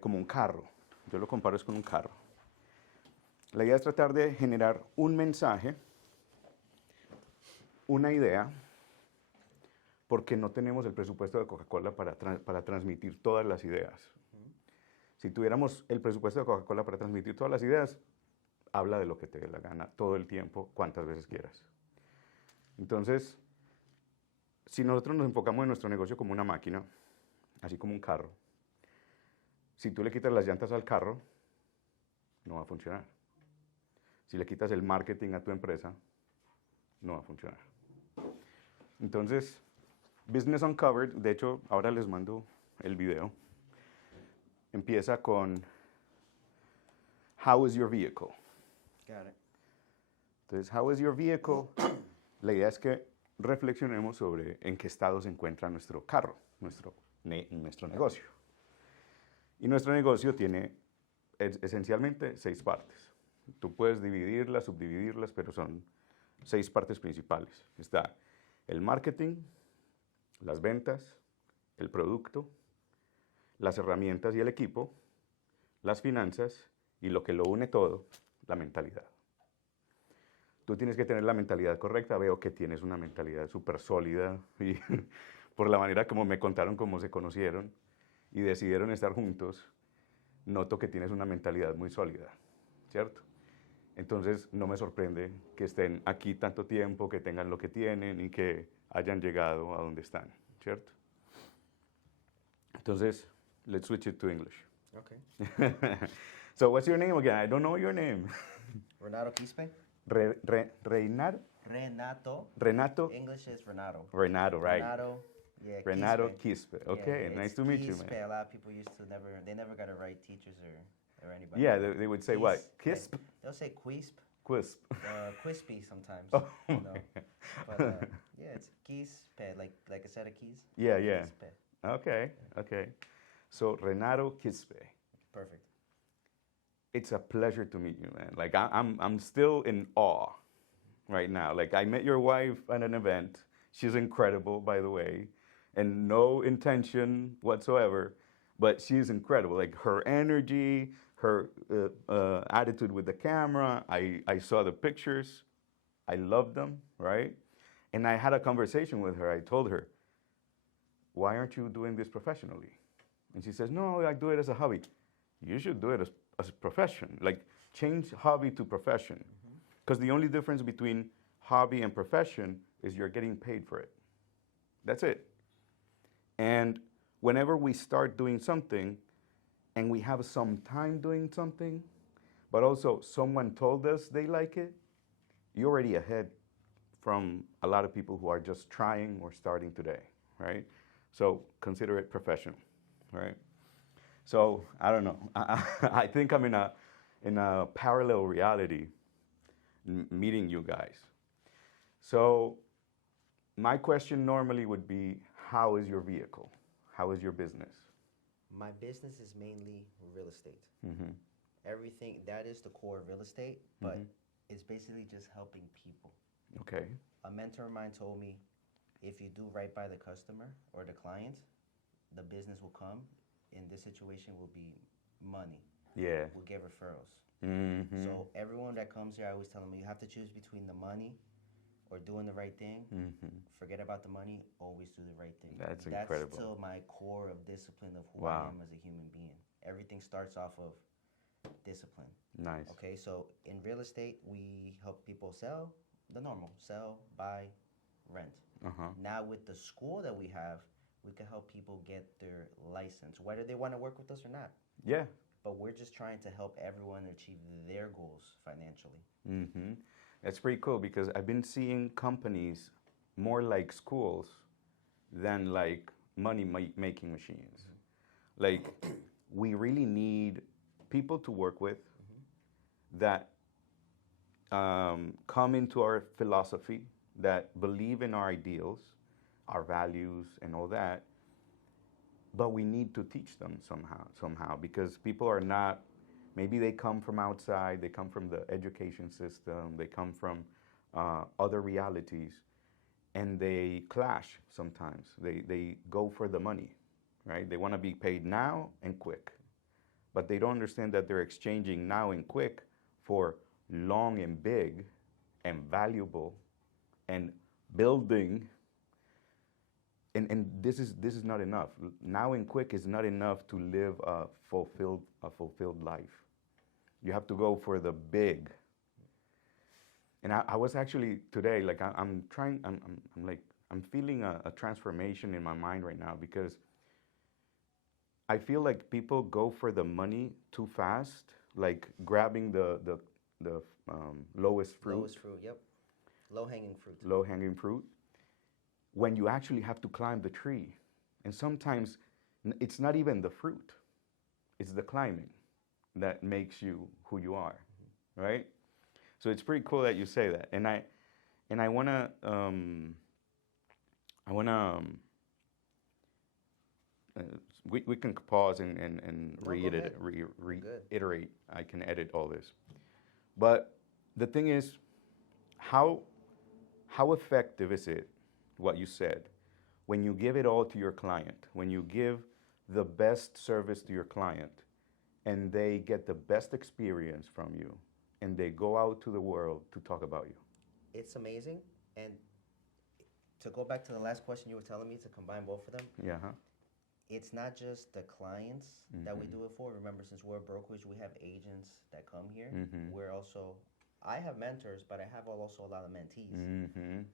como un carro. Yo lo comparo es con un carro. La idea es tratar de generar un mensaje, una idea, porque no tenemos el presupuesto de Coca-Cola para transmitir todas las ideas. Si tuviéramos el presupuesto de Coca-Cola para transmitir todas las ideas, habla de lo que te dé la gana todo el tiempo, cuantas veces quieras. Entonces, si nosotros nos enfocamos en nuestro negocio como una máquina, así como un carro, si tú le quitas las llantas al carro, no va a funcionar. Si le quitas el marketing a tu empresa, no va a funcionar. Entonces, Business Uncovered, de hecho, ahora les mando el video, empieza con How is your vehicle? Got it. Entonces, How is your vehicle? La idea es que reflexionemos sobre en qué estado se encuentra nuestro carro, nuestro negocio. Y nuestro negocio tiene esencialmente 6 partes. Tú puedes dividirlas, subdividirlas, pero son 6 partes principales. Está el marketing, las ventas, el producto, las herramientas y el equipo, las finanzas y lo que lo une todo, la mentalidad. Tú tienes que tener la mentalidad correcta. Veo que tienes una mentalidad súper sólida y por la manera como me contaron cómo se conocieron y decidieron estar juntos, noto que tienes una mentalidad muy sólida, ¿cierto? Entonces no me sorprende que estén aquí tanto tiempo, que tengan lo que tienen y que hayan llegado a donde están, ¿cierto? Entonces, let's switch it to English. Okay. So what's your name again? I don't know your name. Renato Quispe. Renato? Renato. English is Renato. Renato, right. Renato. Yeah, Renato Quispe. Okay, yeah, nice to meet you, Quispe. man. A lot of people used to they never got it right, teachers or anybody. Yeah, they would say what? Quispe? They'll say Quispe. Quispe. Quispy sometimes. Oh, you know? But yeah, it's Quispe, like a set of keys. Yeah, yeah. Quispe. Okay, okay. So Renato Quispe. Perfect. It's a pleasure to meet you, man. Like I'm still in awe right now. Like I met your wife at an event. She's incredible, by the way, and no intention whatsoever, but she's incredible. Like her energy, her attitude with the camera. I saw the pictures. I loved them, right? And I had a conversation with her. I told her, why aren't you doing this professionally? And she says, no, I do it as a hobby. You should do it as a profession. Like, change hobby to profession. Because the only difference between hobby and profession is you're getting paid for it. That's it. And whenever we start doing something, and we have some time doing something, but also someone told us they like it, you're already ahead from a lot of people who are just trying or starting today, right? So consider it professional, right? So I don't know. I think I'm in a parallel reality meeting you guys. So my question normally would be, how is your vehicle? How is your business? My business is mainly real estate. Mm-hmm. Everything, that is the core of real estate, but it's basically just helping people. Okay. A mentor of mine told me, if you do right by the customer or the client, the business will come. In this situation will be money. Yeah. We'll get referrals. Mm-hmm. So everyone that comes here, I always tell them, you have to choose between the money or doing the right thing. Mm-hmm. Forget about the money, always do the right thing. That's incredible. That's still my core of discipline of who Wow. I am as a human being. Everything starts off of discipline. Nice. Okay, so in real estate, we help people sell the normal, sell, buy, rent. Uh-huh. Now with the school that we have, we can help people get their license, whether they want to work with us or not. Yeah. But we're just trying to help everyone achieve their goals financially. Mm-hmm. That's pretty cool because I've been seeing companies more like schools than like money-making machines. Like, we really need people to work with that come into our philosophy, that believe in our ideals, our values, and all that. But we need to teach them somehow, because people are not, maybe they come from outside, they come from the education system, they come from other realities, and they clash sometimes. They go for the money, right? They want to be paid now and quick. but they don't understand that they're exchanging now and quick for long and big and valuable and building. And this is not enough. Now and quick is not enough to live a fulfilled life. You have to go for the big. And I was actually today, like I'm trying, I'm like, I'm feeling a transformation in my mind right now, because I feel like people go for the money too fast, like grabbing the lowest fruit. Lowest fruit, yep. Low hanging fruit. Low hanging fruit, when you actually have to climb the tree. And sometimes it's not even the fruit, it's the climbing that makes you who you are, right? So it's pretty cool that you say that. And I wanna uh, we can pause and No, go reiterate, ahead. Good. reiterate. I can edit all this. But the thing is, how effective is it, what you said, when you give it all to your client, when you give the best service to your client, and they get the best experience from you, and they go out to the world to talk about you? It's amazing. And to go back to the last question you were telling me, to combine both of them, Yeah, huh? it's not just the clients that we do it for. Remember, since we're a brokerage, we have agents that come here. We're also, I have mentors, but I have also a lot of mentees.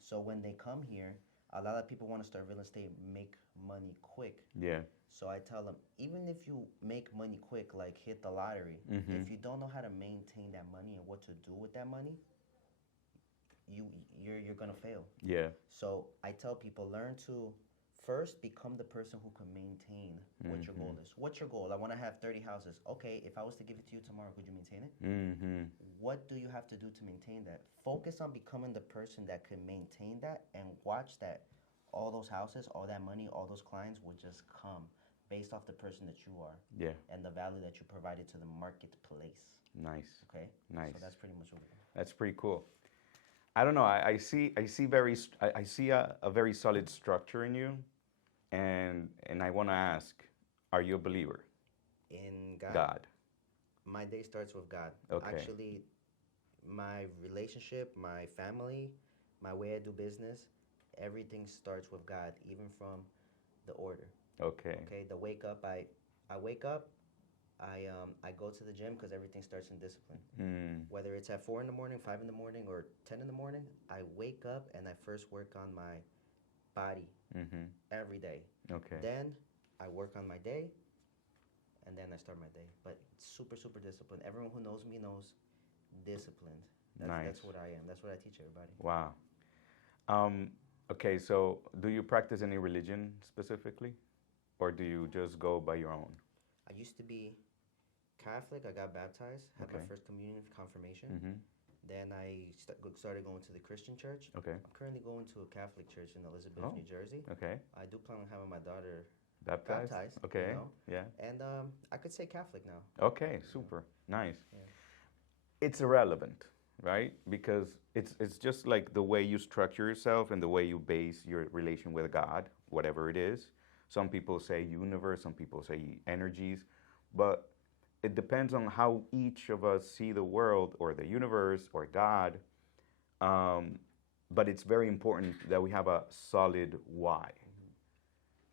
So when they come here, a lot of people want to start real estate, make money quick. Yeah. So I tell them, even if you make money quick, like hit the lottery, if you don't know how to maintain that money and what to do with that money, you're gonna fail. Yeah. So I tell people, learn to first become the person who can maintain what your goal is. What's your goal? I want to have 30 houses. Okay, if I was to give it to you tomorrow, could you maintain it? What do you have to do to maintain that? Focus on becoming the person that can maintain that, and watch that all those houses, all that money, all those clients will just come based off the person that you are. Yeah. And the value that you provided to the marketplace. Nice. Okay? Nice. So that's pretty much what we do. That's pretty cool. I don't know. I see a very solid structure in you, and I want to ask, are you a believer? In God. God. My day starts with God. Okay. Actually, my relationship, my family, my way I do business, everything starts with God, even from the order. Okay. Okay, the wake up. I wake up. I go to the gym because everything starts in discipline. Whether it's at 4 in the morning, 5 in the morning, or 10 in the morning, I wake up and I first work on my body every day. Okay. Then I work on my day, and then I start my day. But super, super disciplined. Everyone who knows me knows disciplined. Nice. That's what I am. That's what I teach everybody. Wow. Okay, so do you practice any religion specifically, or do you just go by your own? I used to be Catholic. I got baptized, had my first communion, confirmation. Then I started going to the Christian church. Okay. I'm currently going to a Catholic church in Elizabeth, New Jersey. Okay. I do plan on having my daughter Baptized? Okay. You know? Yeah. And I could say Catholic now. Okay, super. Nice. Yeah. It's irrelevant, right? Because it's just like the way you structure yourself and the way you base your relation with God, whatever it is. Some people say universe, some people say energies, but it depends on how each of us see the world or the universe or God. But it's very important that we have a solid why,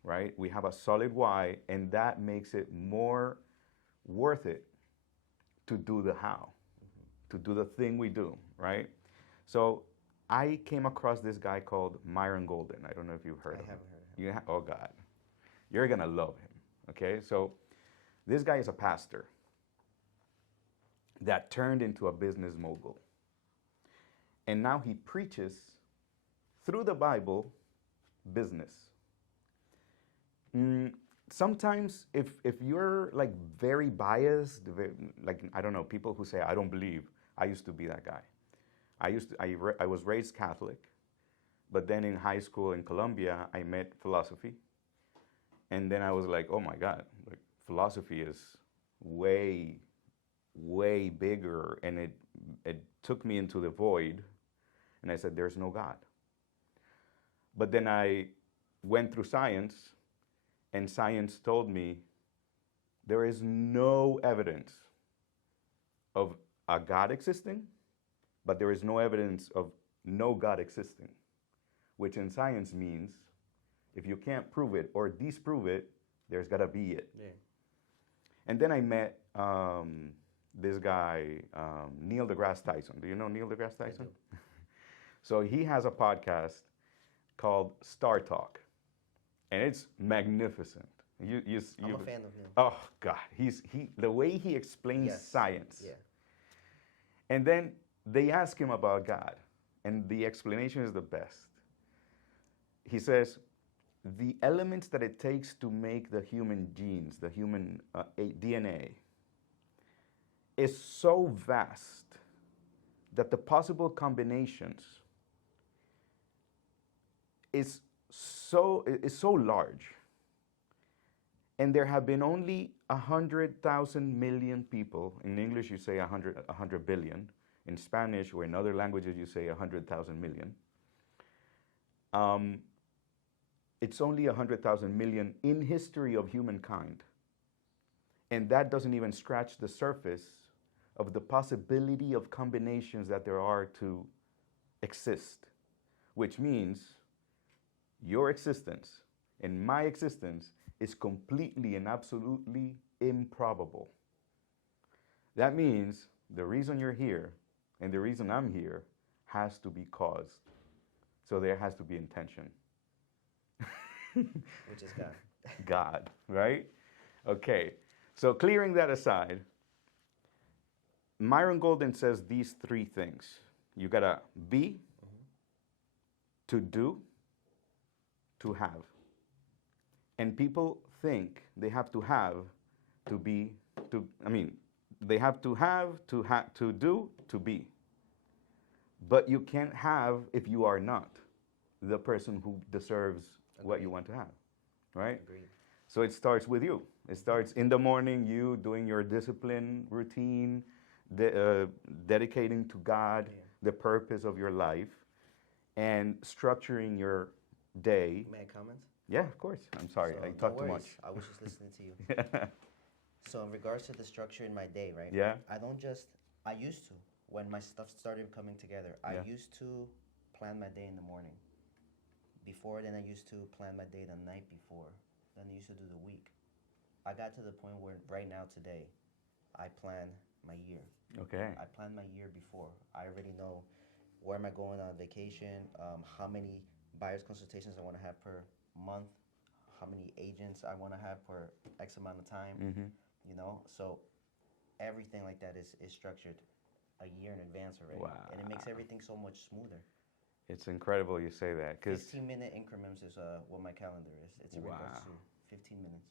right? We have a solid why, and that makes it more worth it to do the how, to do the thing we do, right? So I came across this guy called Myron Golden. I don't know if you've heard of him. I haven't heard of him. Oh God, you're gonna love him. Okay, so this guy is a pastor that turned into a business mogul, and now he preaches through the Bible business. Sometimes if you're like very biased, like I don't know, people who say I don't believe. I used to be that guy. I was raised Catholic, but then in high school in Colombia I met philosophy, and then I was like, oh my God, like philosophy is way bigger, and it took me into the void, and I said there's no God. But then I went through science, and science told me There is no evidence of a God existing, but there is no evidence of no God existing, which in science means if you can't prove it or disprove it, there's got to be it. Yeah. And then I met this guy, Neil deGrasse Tyson. Do you know Neil deGrasse Tyson? So he has a podcast called Star Talk, and it's magnificent. I'm a fan of him. Oh God, the way he explains science. Yeah. And then they ask him about God, and the explanation is the best. He says, the elements that it takes to make the human genes, the human DNA, is so vast that the possible combinations is so large. And there have been only 100,000 million people. In English, you say 100 billion. In Spanish or in other languages, you say 100,000 million. It's only 100,000 million in history of humankind. And that doesn't even scratch the surface of the possibility of combinations that there are to exist, which means your existence and my existence is completely and absolutely improbable. That means the reason you're here and the reason I'm here has to be caused. So there has to be intention. Which is God. God, right? Okay, so clearing that aside, Myron Golden says these three things. You gotta be, to do, to have. And people think they have to have to be, they have to do, to be. But you can't have if you are not the person who deserves what you want to have, right? Agreed. So it starts with you. It starts in the morning, you doing your discipline routine, dedicating to God the purpose of your life, and structuring your day. May I comment? Yeah, of course. I'm sorry, So, I talk too much. I was just listening to you. So in regards to the structure in my day, right? Yeah. I used to, when my stuff started coming together, I Yeah. used to plan my day in the morning. Before then, I used to plan my day the night before. Then I used to do the week. I got to the point where right now, today, I plan my year. Okay. I plan my year before. I already know where am I going on vacation, how many buyer's consultations I want to have per month, how many agents I want to have for X amount of time, you know? So everything like that is structured a year in advance already. Wow. And it makes everything so much smoother. It's incredible you say that, because 15-minute increments is what my calendar is. It's in regards to 15 minutes.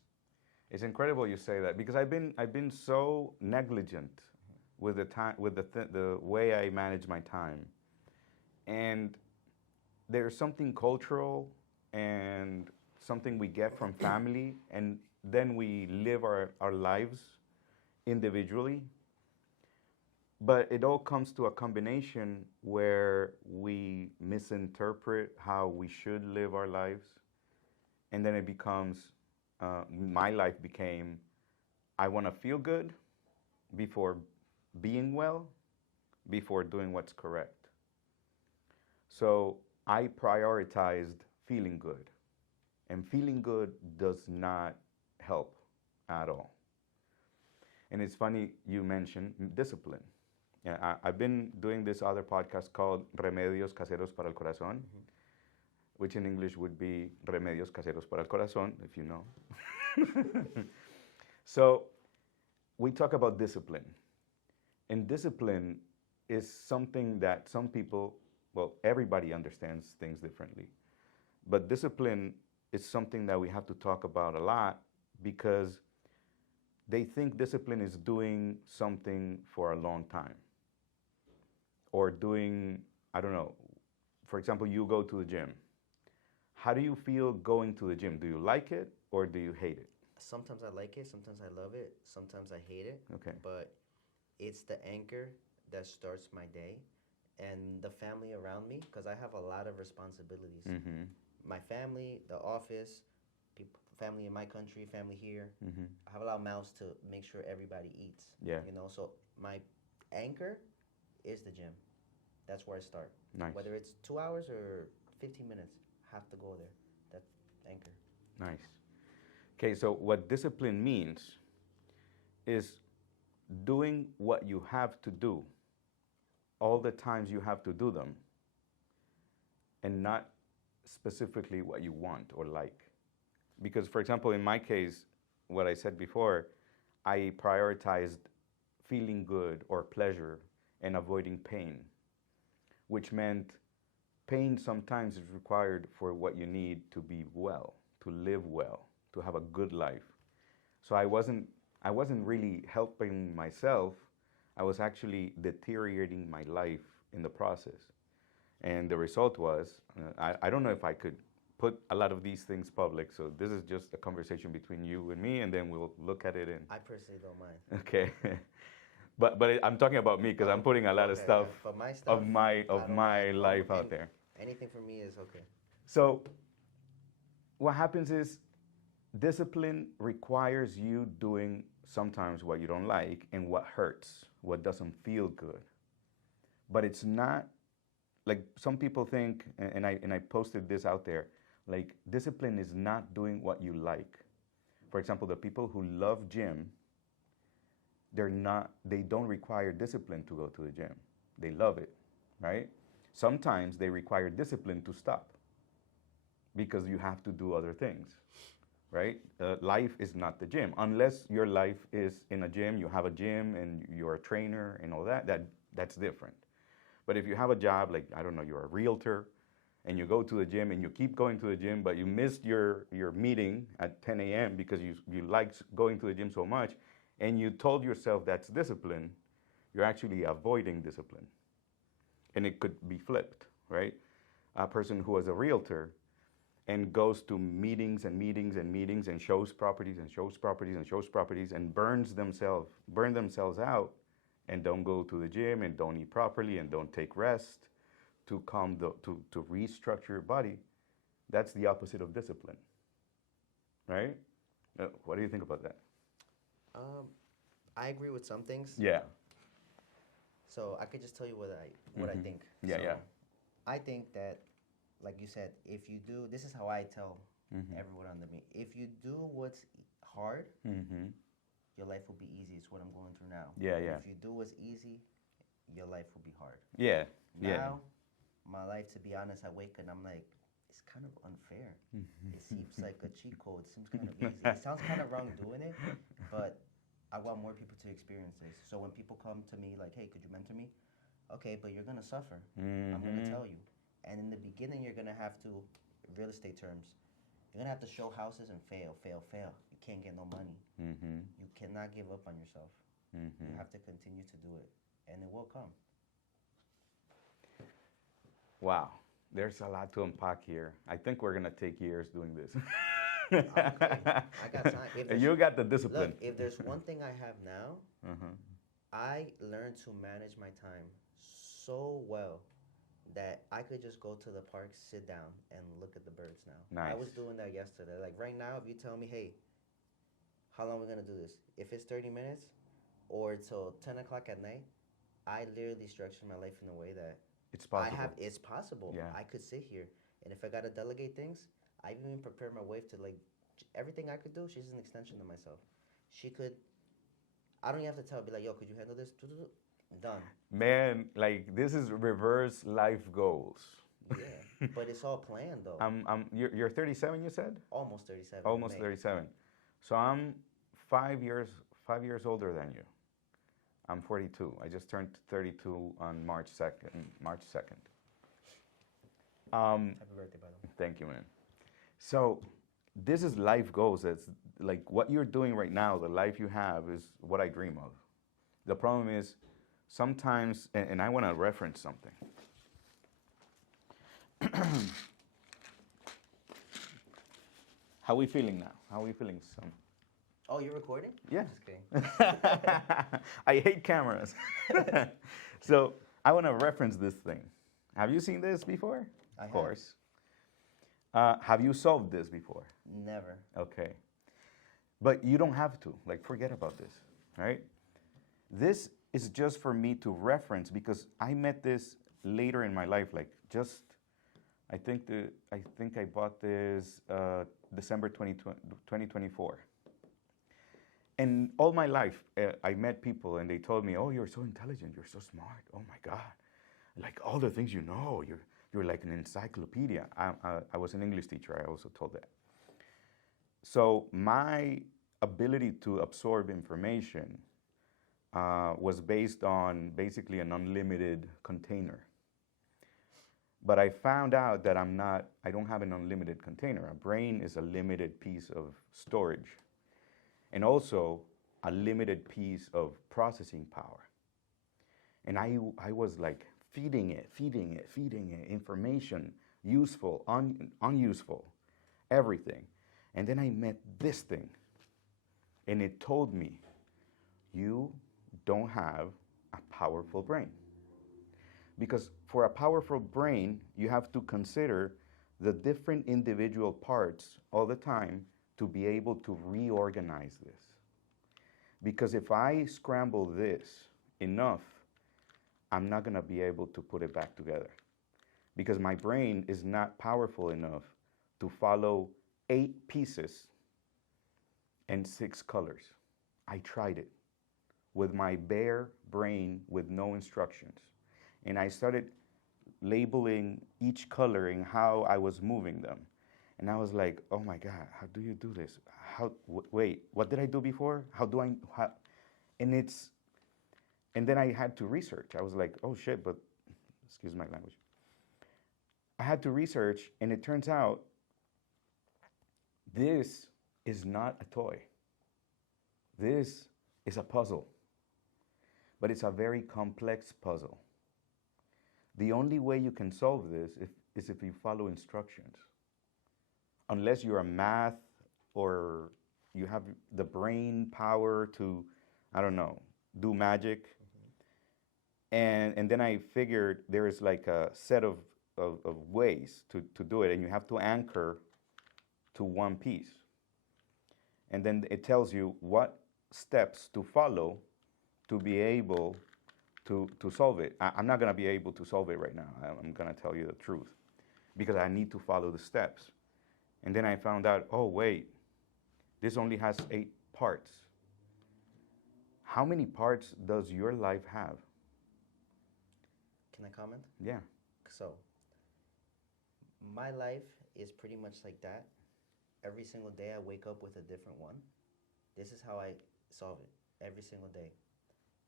it's incredible you say that, because I've been so negligent with the time, with the way I manage my time, and there's something cultural and something we get from family, and then we live our lives individually. But it all comes to a combination where we misinterpret how we should live our lives. And then it becomes, my life became, I want to feel good before being well, before doing what's correct. So I prioritized feeling good. And feeling good does not help at all. And it's funny you mentioned discipline. Yeah, I've been doing this other podcast called Remedios Caseros para el Corazón, which in English would be Remedios Caseros para el Corazón, if you know. So we talk about discipline. And discipline is something that some people, well, everybody understands things differently. But discipline is something that we have to talk about a lot, because they think discipline is doing something for a long time. Or doing, I don't know, for example, you go to the gym. How do you feel going to the gym? Do you like it or do you hate it? Sometimes I like it, sometimes I love it, sometimes I hate it. Okay. But it's the anchor that starts my day, and the family around me, because I have a lot of responsibilities. My family, the office, family in my country, family here. Mm-hmm. I have a lot of mouths to make sure everybody eats. Yeah. You know, so my anchor is the gym. That's where I start. Nice. Whether it's 2 hours or 15 minutes, I have to go there. That's anchor. Nice. Okay, so what discipline means is doing what you have to do all the times you have to do them, and not specifically what you want or like. Because, for example, in my case, what I said before, I prioritized feeling good or pleasure and avoiding pain, which meant pain sometimes is required for what you need to be well, to live well, to have a good life. So I wasn't really helping myself. I was actually deteriorating my life in the process. And the result was, I don't know if I could put a lot of these things public, so this is just a conversation between you and me, and then we'll look at it and... I personally don't mind. Okay. but I'm talking about me, because I'm putting a lot of stuff, but my stuff of my life out there. Anything for me is okay. So what happens is discipline requires you doing sometimes what you don't like and what hurts, what doesn't feel good. But it's not, like some people think, and I posted this out there, like discipline is not doing what you like. For example, the people who love gym, they don't require discipline to go to the gym. They love it, right? Sometimes they require discipline to stop because you have to do other things, right? Life is not the gym. Unless your life is in a gym, you have a gym and you're a trainer and all that, that's different. But if you have a job, like, I don't know, you're a realtor and you go to the gym and you keep going to the gym, but you missed your meeting at 10 a.m. because you liked going to the gym so much, and you told yourself that's discipline, you're actually avoiding discipline. And it could be flipped, right? A person who is a realtor and goes to meetings and meetings and meetings and shows properties and shows properties and shows properties and burn themselves out, and don't go to the gym and don't eat properly and don't take rest to to restructure your body, that's the opposite of discipline, right? What do you think about that? I agree with some things. Yeah. So I could just tell you what I think. Yeah, so yeah. I think that, like you said, if you do, this is how I tell everyone under me. If you do what's hard, your life will be easy. It's what I'm going through now. Yeah, yeah. If you do what's easy, your life will be hard. Yeah, yeah. Now, my life, to be honest, I wake and I'm like, it's kind of unfair. It seems like a cheat code. It seems kind of easy. It sounds kind of wrong doing it, but I want more people to experience this. So when people come to me like, hey, could you mentor me? Okay, but you're going to suffer. I'm going to tell you. And in the beginning, you're going to have to, real estate terms, you're going to have to show houses and fail. You can't get no money. You cannot give up on yourself. You have to continue to do it, and it will come. Wow, there's a lot to unpack here. I think we're going to take years doing this. Okay, I got time. You got the discipline. Look, if there's one thing I have now, I learned to manage my time so well that I could just go to the park, sit down, and look at the birds now. Nice. I was doing that yesterday. Like right now, if you tell me, hey, how long are we going to do this? If it's 30 minutes or till 10 o'clock at night, I literally structured my life in a way that It's possible. it's possible. Yeah. I could sit here, and if I got to delegate things, I even prepared my wife to, like, everything I could do, she's an extension of myself. She could, I don't even have to tell her, be like, yo, could you handle this? Done. Man, like, this is reverse life goals. Yeah, but it's all planned, though. You're 37, you said? Almost 37. Almost 37. So I'm 5 years older than you. I'm 42. I just turned 32 on March 2nd. Happy birthday, by the way. Thank you, man. So this is life goals. It's like what you're doing right now, the life you have is what I dream of. The problem is sometimes, and I want to reference something. How are we feeling now? How are we feeling? Oh, you're recording? Yeah. Just kidding. I hate cameras. So I want to reference this thing. Have you seen this before? I have. Of course. Have you solved this before? Never. Okay. But you don't have to. Like, forget about this, right? This is just for me to reference because I met this later in my life, like just, I think I bought this December 2024. And all my life, I met people and they told me, oh, you're so intelligent, you're so smart, oh my God. Like all the things you know, you're like an encyclopedia. I was an English teacher, I also told that. So my ability to absorb information was based on basically an unlimited container. But I found out that I don't have an unlimited container. A brain is a limited piece of storage and also a limited piece of processing power. And I was like feeding it information, useful, unuseful, everything. And then I met this thing and it told me, you don't have a powerful brain. Because for a powerful brain, you have to consider the different individual parts all the time to be able to reorganize this. Because if I scramble this enough, I'm not going to be able to put it back together. Because my brain is not powerful enough to follow 8 pieces and 6 colors. I tried it with my bare brain with no instructions. And I started labeling each color and how I was moving them. And I was like, oh my God, how do you do this? Wait, what did I do before? And then I had to research. I was like, oh shit, but, excuse my language. I had to research, and it turns out this is not a toy. This is a puzzle. But it's a very complex puzzle. The only way you can solve this is if you follow instructions. Unless you're a math or you have the brain power to, I don't know, do magic. And then I figured there is like a set of ways to do it, and you have to anchor to one piece. And then it tells you what steps to follow to be able to solve it. I'm not going to be able to solve it right now. I'm going to tell you the truth because I need to follow the steps. And then I found out, oh, wait, this only has 8 parts. How many parts does your life have? Can I comment? Yeah. So, my life is pretty much like that. Every single day I wake up with a different one. This is how I solve it every single day.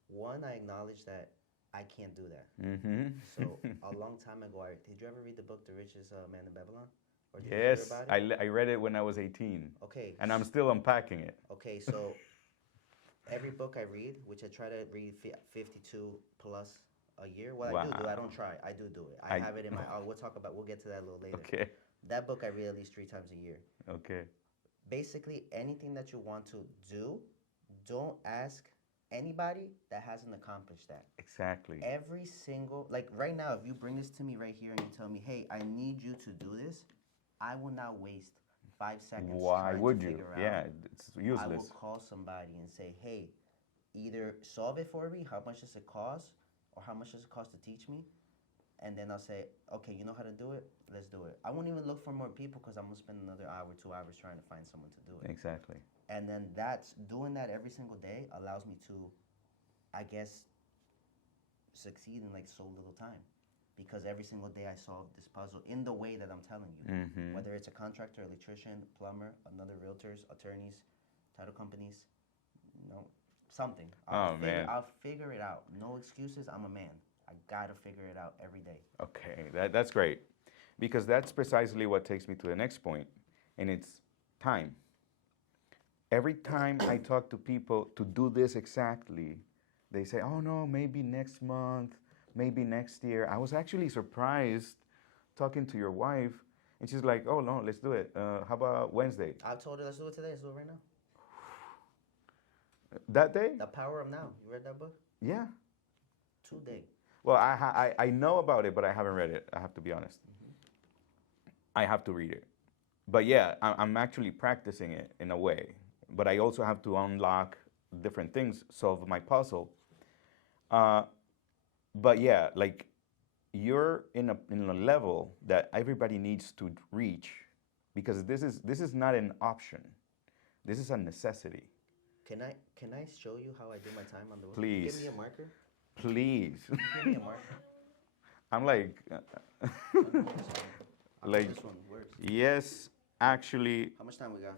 One, I acknowledge that I can't do that. Mm-hmm. So a long time ago, did you ever read the book The Richest Man in Babylon? Or did you Yes, hear about it? I read it when I was 18. Okay. And I'm still unpacking it. Okay, so every book I read, which I try to read 52 plus a year. Well, Wow. I don't try. I do it. I have it in my. We'll get to that a little later. Okay. That book I read at least 3 times a year. Okay. Basically, anything that you want to do, don't ask anybody that hasn't accomplished that. Exactly. Every single, like right now, if you bring this to me right here and you tell me, hey, I need you to do this, I will not waste 5 seconds. Why would to you? figure out. Yeah, it's useless. I will call somebody and say, hey, either solve it for me, how much does it cost, or how much does it cost to teach me? And then I'll say, okay, you know how to do it? Let's do it. I won't even look for more people because I'm going to spend another hour, 2 hours trying to find someone to do it. Exactly. And then doing that every single day allows me to, I guess, succeed in like so little time. Because every single day I solve this puzzle in the way that I'm telling you. Mm-hmm. Whether it's a contractor, electrician, plumber, another realtors, attorneys, title companies, something. I'll figure it out. No excuses. I'm a man. I gotta figure it out every day. Okay, that's great. Because that's precisely what takes me to the next point, and it's time. Every time I talk to people to do this exactly, they say, oh no, maybe next month, maybe next year. I was actually surprised talking to your wife, and she's like, oh no, let's do it. How about Wednesday? I told her, let's do it today. Let's do it right now. That day? The Power of Now. You read that book? Yeah. Today. Well, I know about it, but I haven't read it. I have to be honest. Mm-hmm. I have to read it. but yeah, I'm actually practicing it in a way. But I also have to unlock different things, solve my puzzle. Uh, but yeah, like you're in a level that everybody needs to reach because this is not an option. This is a necessity. Can I show you how I do my time on the book? Can you give me Please, a marker? please. Can you give me a marker? I'm like, I'll give you this one. I'll give like this one. Works. yes, actually. How much time we got?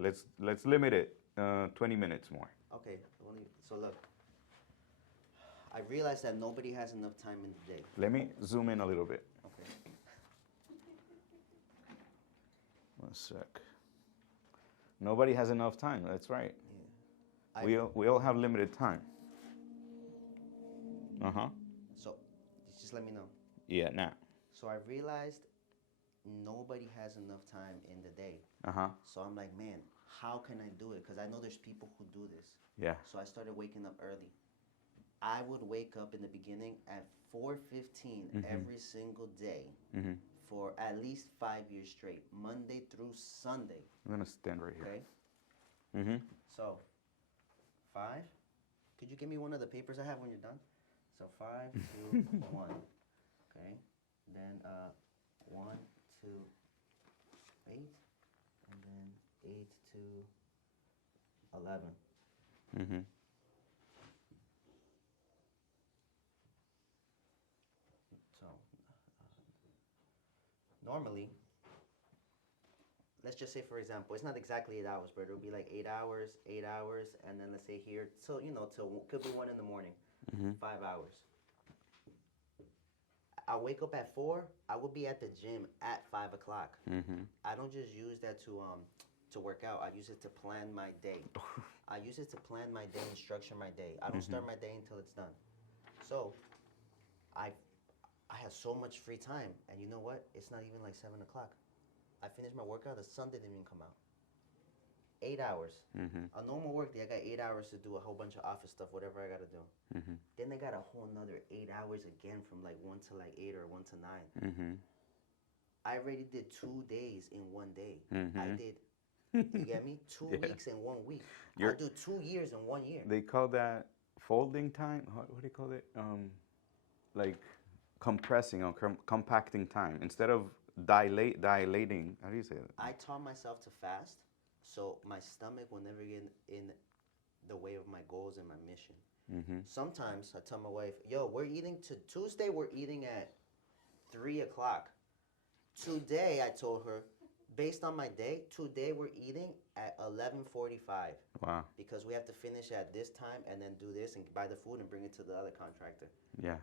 Let's limit it. 20 minutes more. Okay. So look, I realized that nobody has enough time in the day. Let me zoom in a little bit. Okay. One sec. Nobody has enough time. That's right. Yeah. We all have limited time. So, just let me know. Yeah. Now. So I realized nobody has enough time in the day. So I'm like, man, how can I do it? Because I know there's people who do this. Yeah. So I started waking up early. I would wake up in the beginning at 4:15 every single day for at least 5 years straight, Monday through Sunday. I'm gonna stand right here. Okay. So 5. Could you give me one of the papers I have when you're done? So 5, 2, 1. Okay. Then 1, 2, 8, and then 8 to 11. So normally, let's just say for example, it's not exactly 8 hours, but it'll be like 8 hours, and then let's say here, so till could be 1 in the morning, 5 hours. I wake up at 4. I would be at the gym at 5 o'clock. I don't just use that to work out. I use it to plan my day. I use it to plan my day and structure my day. I don't start my day until it's done. So, I have so much free time, and you know what? It's not even like 7 o'clock. I finished my workout. The sun didn't even come out. 8 hours. A normal work day, I got 8 hours to do a whole bunch of office stuff, whatever I got to do. Then I got a whole nother 8 hours again from like 1 to like 8 or 1 to 9. I already did 2 days in 1 day. I did, you get me? 2 weeks in 1 week. I do 2 years in 1 year. They call that folding time. What do they call it? Like compressing or compacting time instead of dilating. How do you say that? I taught myself to fast, so my stomach will never get in the way of my goals and my mission. Sometimes I tell my wife, yo, we're eating Tuesday, we're eating at 3 o'clock. Today, I told her, based on my day, today we're eating at 11:45. Wow. Because we have to finish at this time and then do this and buy the food and bring it to the other contractor. Yeah.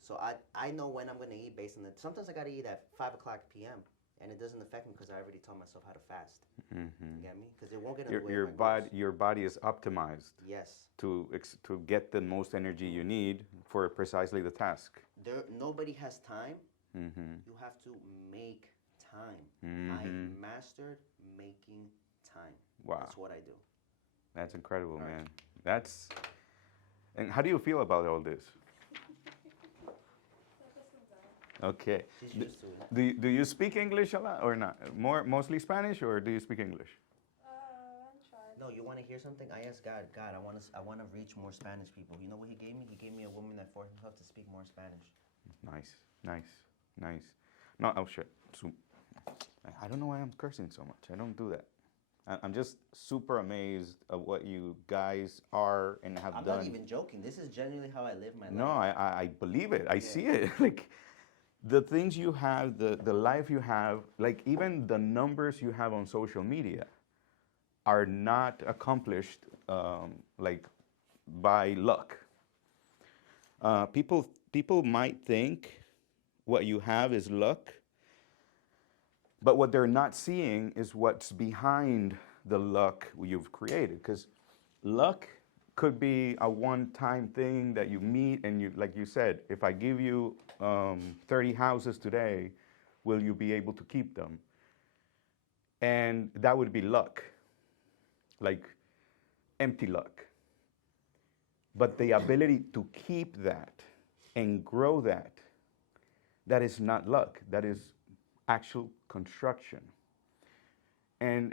So I know when I'm going to eat based on that. Sometimes I got to eat at 5 o'clock p.m. and it doesn't affect me because I already taught myself how to fast. You get me? Because it won't get in the way of my goals. Your body is optimized. Yes. To get the most energy you need for precisely the task. Nobody has time. You have to make time. I mastered making time. Wow. That's what I do. That's incredible, man. And how do you feel about all this? Okay. She's used to it. Do you speak English a lot or not? Mostly Spanish, or do you speak English? I'm trying. No, you want to hear something? I asked God, I want to reach more Spanish people. You know what he gave me? He gave me a woman that forced herself to speak more Spanish. Nice. No, oh shit. I don't know why I'm cursing so much. I don't do that. I'm just super amazed at what you guys are and have done. I'm not even joking. This is genuinely how I live my life. No, I believe it. I see it. Like the things you have, the life you have, like even the numbers you have on social media are not accomplished like by luck. People might think what you have is luck, but what they're not seeing is what's behind the luck you've created. Because luck could be a one-time thing that you meet and you, like you said, if I give you 30 houses today, will you be able to keep them? And that would be luck, like empty luck. But the ability to keep that and grow that is not luck. That is actual construction. And